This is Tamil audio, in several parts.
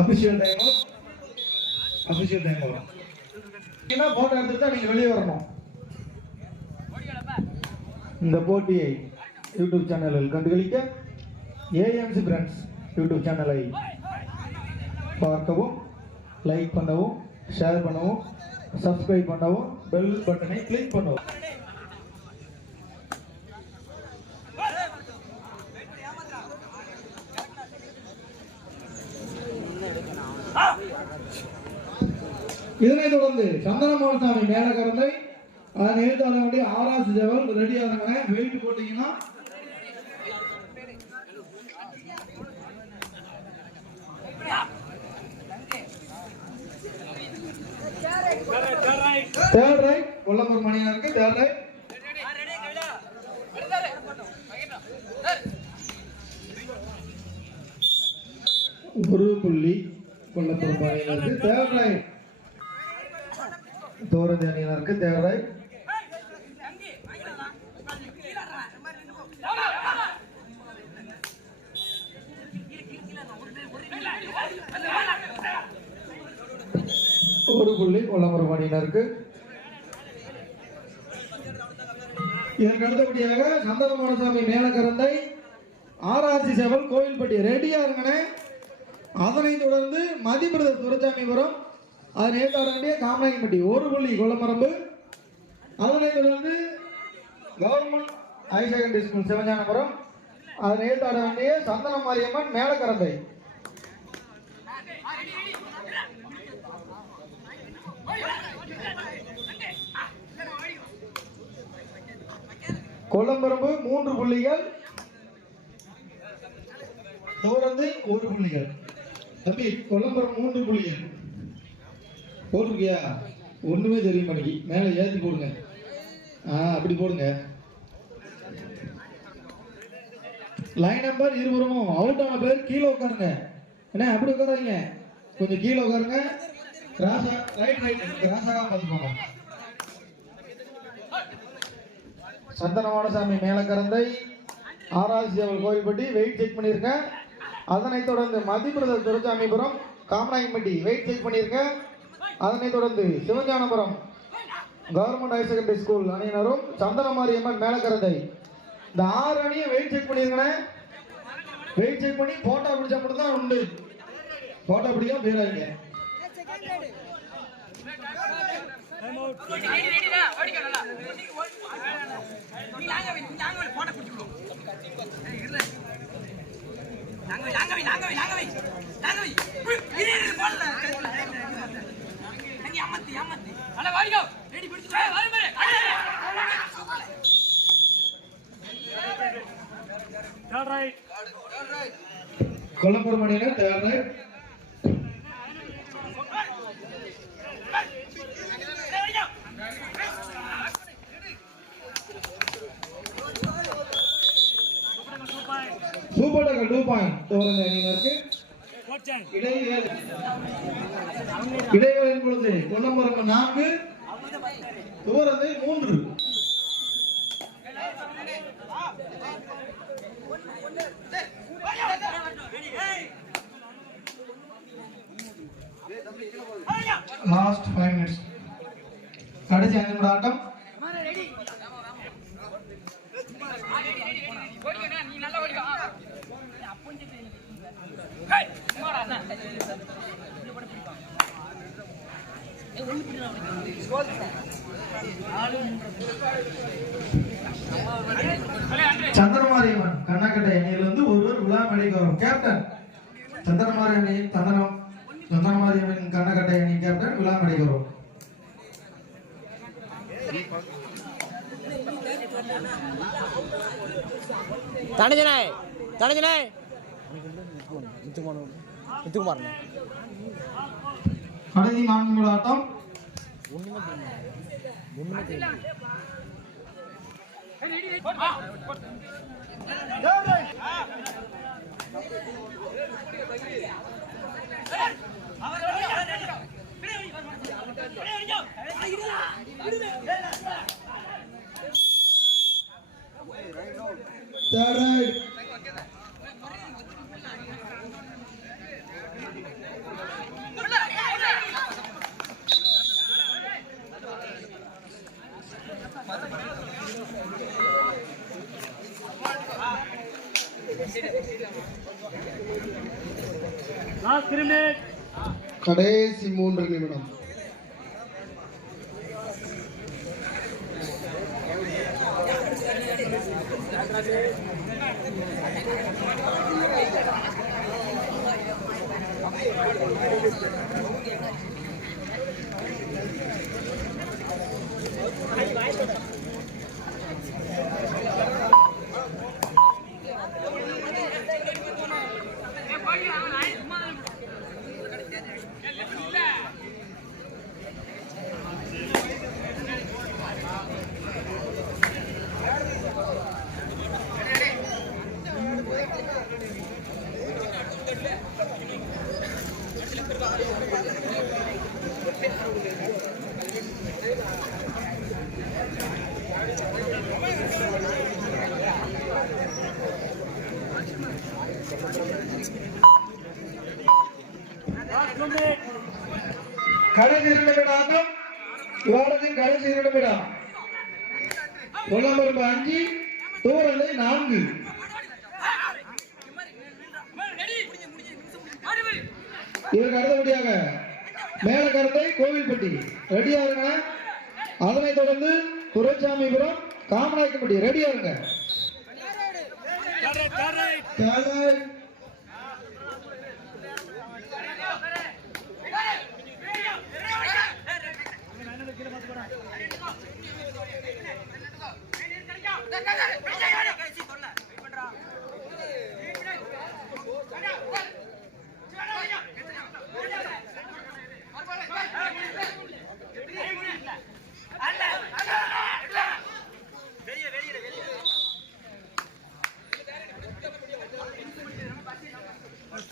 அபிஷியல் டைம் போட்டோ எடுத்துட்டு நீங்க வெளியே வரணும். இந்த போட்டியை யூடியூப் சேனலில் கண்டுகளிக்க ஏஎம்சி பிராண்ட்ஸ் யூடியூப் சேனலை பார்க்கவும், லைக் பண்ணவும், ஷேர் பண்ணவும், சப்ஸ்கிரைப் பண்ணவும், பெல் பட்டனை கிளிக் பண்ணவும். இதனைத் தொடர்ந்து சந்தனமாசாமி மேலக்கரந்தை அதன் எழுத்தாள வேண்டிய ஆராய்ச்சி ஜெவல் ரெடி ஆகுங்க. வெயிட் போட்டீங்கன்னா தேர்ட் ரைட் கொல்லம்பூர் மணியனருக்கு தேர்ட் ரைட். ஒரு புள்ளி கொல்லம்பூர் மணியனருக்கு தேர்ட் ரைட். தோரதி அணியினருக்கு தேர்ட் ரைட். ஒரு புள்ளி கொல்லம்பூர் அணியினருக்கு. இதற்கு அடுத்தபடியாக சந்தனமாசாமி மேலக்கரந்தை ஆராய்ச்சி சேவல் கோயில்பட்டி ரெடியா இருங்கண்ணே. அதனை தொடர்ந்து மதிப்பிரதர் துரைசாமிபுரம் அதன் ஏற்றாட வேண்டிய காமநாயகன்பட்டி ஒரு புள்ளி கொல்லமரம்பு. அதனை தொடர்ந்து government higher secondary school Sivagnanapuram அதன் ஏற்றாட வேண்டிய சந்தன மாரியம்மன் மேலக்கரந்தை. கொல்லம்பரம்பு 3 புள்ளிகள், தோரந்தை 1 புள்ளிகள். தம்பி கொல்லம்பரம் 3 புள்ளிகள் போட்டிருக்கியா? ஒண்ணுமே தெரிய மாட்டேங்கி. மேல ஏற்றி போடுங்க. அப்படி போடுங்க. லைன் நம்பர் இருபுறமும் அவுட் ஆன பேர் கீழே உட்காருங்க. என்ன அப்படி உட்காராங்க, கொஞ்சம் கீழே உட்காருங்க. கிராஸாக பார்த்துக்கோங்க. சந்தனமாசாமி மேலக்கரந்தை ஆராய்ச்சி சேவல் கோயில்பட்டி வெயிட் செக் பண்ணியிருக்கேன். அதனைத் தொடர்ந்து மதிப்பிரதர் துரைசாமிபுரம் காமநாயகன்பட்டி வெயிட் செக் பண்ணியிருக்கேன். அதனைத் தொடர்ந்து Sivagnanapuram government higher secondary school அணியினரும் சந்தனமாரியம்மன் மேலக்கரந்தை இந்த 6 அணியும் வெயிட் செக் பண்ணியிருக்கேன். வெயிட் செக் பண்ணி போட்டோ பிடிச்சா மட்டும் தான் உண்டு. போட்டோ பிடிக்காம பேராங்க. கொல்லம்பூர் மணியினர் தேர்ட் ரைட். சூப்பர் டக்கல் 2 பாயிண்ட் தோரந்தை அணியினருக்கு. இடைவேளையின் பொழுது கொல்லம்பரம் 4 தோரந்தை 3. Last 5 minutes. கடைசி 5 நிமிட ஆட்டம். சந்திரமாரியம்மன் கண்ணக்கட்டை அணியிலிருந்து ஒருவர் விழா மேடைக்கு வரும். கேப்டன் சந்திரமாரியம்மன் சந்திரமாரியம்மன் கண்ணக்கட்டை அணி கேப்டன் விழா மேடைக்கு வரும். கடைசி 4 நிமிட ஆட்டம். கடைசி 3 நிமிடம். கடைசி 2 நிமிடம் விவாதத்தின் கடைசி 2 நிமிடம். கொல்லம்பரும்பு 5 தூரலை 4. இதற்கு அடுத்தபடியாக மேலக்கரத்தை கோவில்பட்டி ரெடியா இருங்க. அதனைத் தொடர்ந்து துரைசாமிபுரம் காமநாயக்கம்பட்டி ரெடியா இருங்க.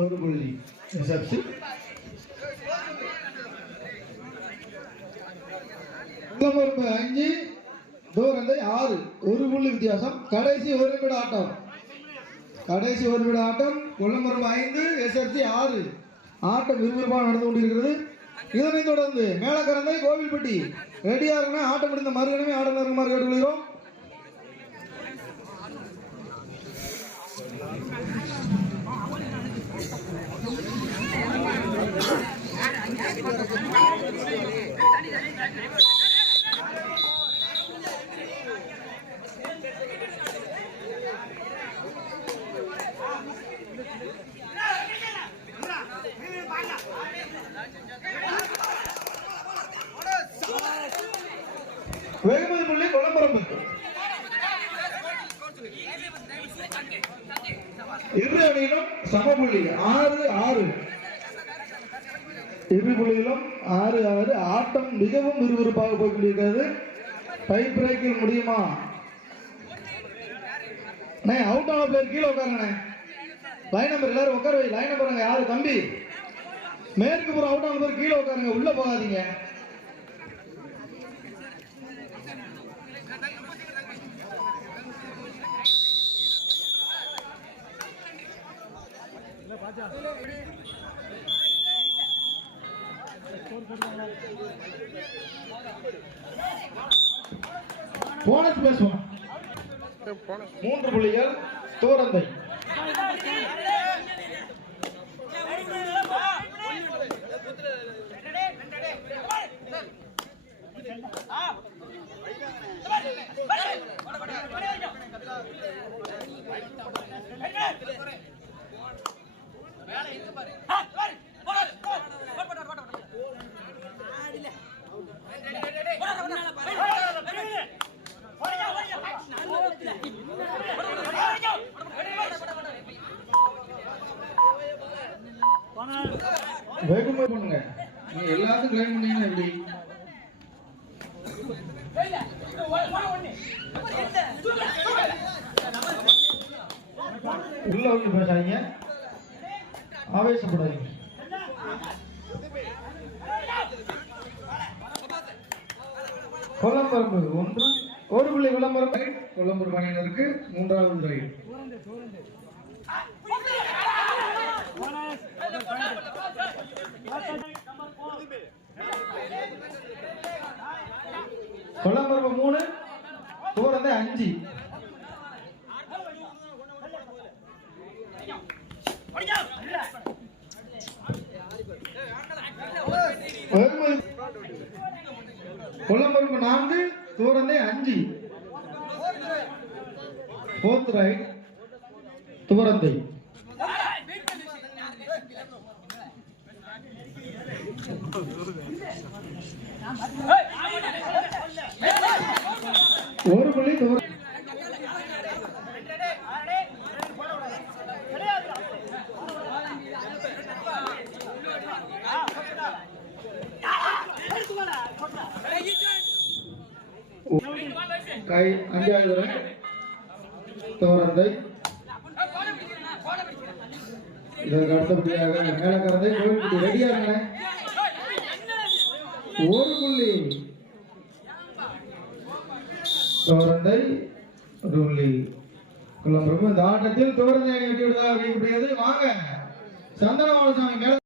ஒரு புள்ளி சப்சி கொல்லம்பரும்பு 5 தூரந்தை 6 ஒரு புள்ளி வித்தியாசம். கடைசி 1 நிமிட ஆட்டம். கடைசி 1 நிமிட ஆட்டம். கொல்லம்பரும்பு 5 எஸ்எஃப்சி 6 ஆட்டம் விறுவிறுப்பாக நடந்து கொண்டிருக்கிறது. இதனைத் தொடர்ந்து மேலக்கரந்தை கோவில்பட்டி ரெடியா இருங்க. ஆட்டம் முடிந்த மறுகணமே ஆட்டம் இருக்குமாறு கேட்டுக்கொள்கிறோம். வெகுமதி புள்ளி கொல்லம்பரும்பு. இரு அணியிலும் சம புள்ளி 6-6. இரு புள்ளிகளும் 6-6. ஆட்டம் மிகவும் விறுவிறுப்பாக போய் கொண்டிருக்கிறது. டை பிரேக்கில் முடியுமா? அவுட் ஆன பிளேயர் கீழே உட்காருங்க. லைன் நம்பர் எல்லாரும் உட்கார வை. லைன் நம்பர் யாரு தம்பி? மேற்கு புறம் அவுட் ஆன பிளேயர் கீழே உட்காருங்க. உள்ள போகாதீங்க. போனஸ் பிளஸ் 1 3 புள்ளிகள் தூரந்தை. வேகமா பண்ணுங்க. நீங்க எல்லாத்துக்கும் லைன் பண்ணீங்கன்னா எப்படி? உள்ள வந்து பேசாதீங்க, ஆவேசப்படாதீங்க. கொல்லம்பரும்பு 1 ஒரு புள்ளி விளம்பரம். கொல்லம்பரும்பு அணியினருக்கு 3வது ரைட். கொல்லம்பரும்பு 3 தூரந்தை 5. கொல்லம்பருப்பு 4 தூரந்தை 5 4th ரைட் தூரந்தை ஒரு புள்ளி தூரம் கை 5வது ரைட் தோரந்தை இதற்கு அடுத்தபடியாக மேலக்கரந்தை கோயில்பட்டி ரெடியா இருங்க ஒரு புள்ளி தோரந்தை ஒரு புள்ளி கொல்லம்பரம் இந்த ஆட்டத்தில் தோரந்தை வெட்டி விடுவதாக அறியப்படுகிறது வாங்க சந்தன சாமி மேல